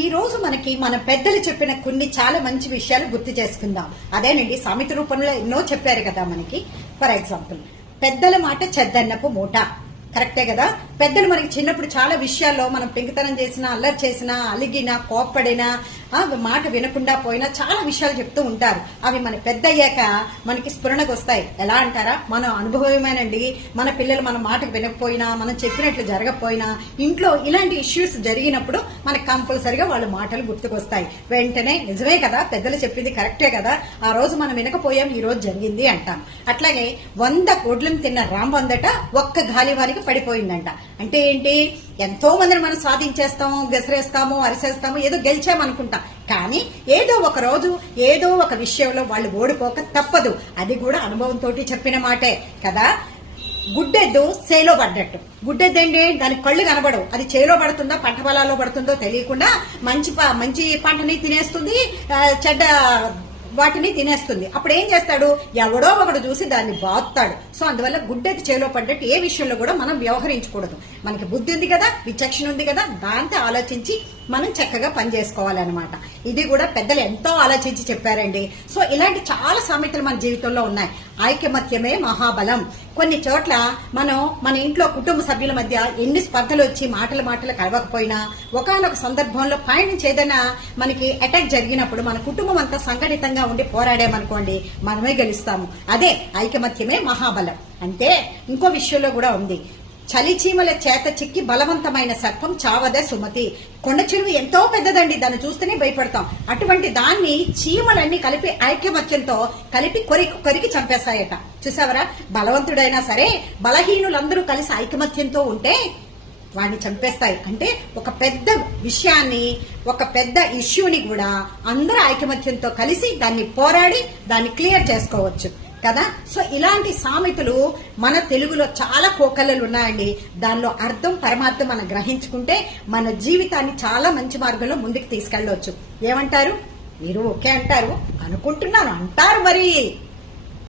ఈ రోజు మనకి మన పెద్దలు చెప్పిన కొన్ని చాలా మంచి విషయాలు గుర్తు చేసుకుందాం. అదేనండి, సామెత రూపంలో ఎన్నో చెప్పారు కదా మనకి. ఫర్ ఎగ్జాంపుల్, పెద్దల మాట చెద్దన్నపు మూట. కరెక్టే కదా. పెద్దలు మనకి చిన్నప్పుడు చాలా విషయాల్లో మనం పెంకితనం చేసినా, అల్లరి చేసినా, అలిగినా, కోప్పడినా, మాట వినకుండా పోయినా చాలా విషయాలు చెప్తూ ఉంటారు. అవి మన పెద్ద అయ్యాక మనకి స్ఫురణకు వస్తాయి. ఎలా అంటారా, మన అనుభవమేనండి. మన పిల్లలు మన మాటకు వినకపోయినా, మనం చెప్పినట్లు జరగకపోయినా, ఇంట్లో ఇలాంటి ఇష్యూస్ జరిగినప్పుడు మనకు కంపల్సరిగా వాళ్ళ మాటలు గుర్తుకొస్తాయి. వెంటనే నిజమే కదా, పెద్దలు చెప్పింది కరెక్టే కదా, ఆ రోజు మనం వినకపోయాం, ఈ రోజు జరిగింది అంటాం. అట్లాగే 100 కోడ్లను తిన్న రాంబందట ఒక్క గాలివానికి పడిపోయిందంట. అంటే ఏంటి, ఎంతో మందిని మనం సాధించేస్తాము, గెసరేస్తాము, అరిసేస్తాము, ఏదో గెలిచామనుకుంటాం. కానీ ఏదో ఒక రోజు ఏదో ఒక విషయంలో వాళ్ళు ఓడిపోక తప్పదు. అది కూడా అనుభవంతో చెప్పిన మాటే కదా. గుడ్డెద్దు చేలో పడ్డట్టు. గుడ్డెద్దు ఏంటి, దానికి కళ్ళు కనబడవు. అది చేలో పడుతుందా, పంట పొలాల్లో పడుతుందో తెలియకుండా మంచి పంటని తినేస్తుంది, చెడ్డ వాటిని తినేస్తుంది. అప్పుడు ఏం చేస్తాడు, ఎవడో ఒకడు చూసి దాన్ని బాగుతాడు. సో అందువల్ల గుడ్డెత్తి చేలో పడ్డట్టు ఏ విషయంలో కూడా మనం వ్యవహరించకూడదు. మనకి బుద్ధి ఉంది కదా, విచక్షణ ఉంది కదా, దాంతో ఆలోచించి మనం చక్కగా పని చేసుకోవాలన్నమాట. ఇది కూడా పెద్దలు ఎంతో ఆలోచించి చెప్పారండి. సో ఇలాంటి చాలా సామెతలు మన జీవితంలో ఉన్నాయి. ఐకమత్యమే మహాబలం. కొన్ని చోట్ల మనం మన ఇంట్లో కుటుంబ సభ్యుల మధ్య ఎన్ని స్పర్ధలు వచ్చి మాటలు కలవకపోయినా, ఒకానొక సందర్భంలో పైనుంచి ఏదైనా మనకి అటాక్ జరిగినప్పుడు మన కుటుంబం అంతా సంఘటితంగా ఉండి పోరాడామనుకోండి, మనమే గెలుస్తాము. అదే ఐకమత్యమే మహాబలం. అంటే ఇంకో విషయంలో కూడా ఉంది. చలిచీమల చేత చిక్కి బలవంతమైన సర్పం చావదే సుమతి. కొండ చెరువు ఎంతో పెద్దదండి, దాన్ని చూస్తేనే భయపడతాం. అటువంటి దాన్ని చీమలన్నీ కలిపి ఐకమత్యంతో కలిపి కొరికి చంపేస్తాయట. చూసావరా, బలవంతుడైనా సరే బలహీనులందరూ కలిసి ఐకమత్యంతో ఉంటే వాడిని చంపేస్తాయి. అంటే ఒక పెద్ద విషయాన్ని, ఒక పెద్ద ఇష్యూని కూడా అందరూ ఐకమత్యంతో కలిసి దాన్ని పోరాడి దాన్ని క్లియర్ చేసుకోవచ్చు కదా. సో ఇలాంటి సామెతలు మన తెలుగులో చాలా కోకలలు ఉన్నాయండి. దానిలో అర్థం పరమార్థం మనం గ్రహించుకుంటే మన జీవితాన్ని చాలా మంచి మార్గంలో ముందుకు తీసుకెళ్ళవచ్చు. ఏమంటారు మీరు? ఓకే అంటారు అనుకుంటున్నాను, అంటారు మరి.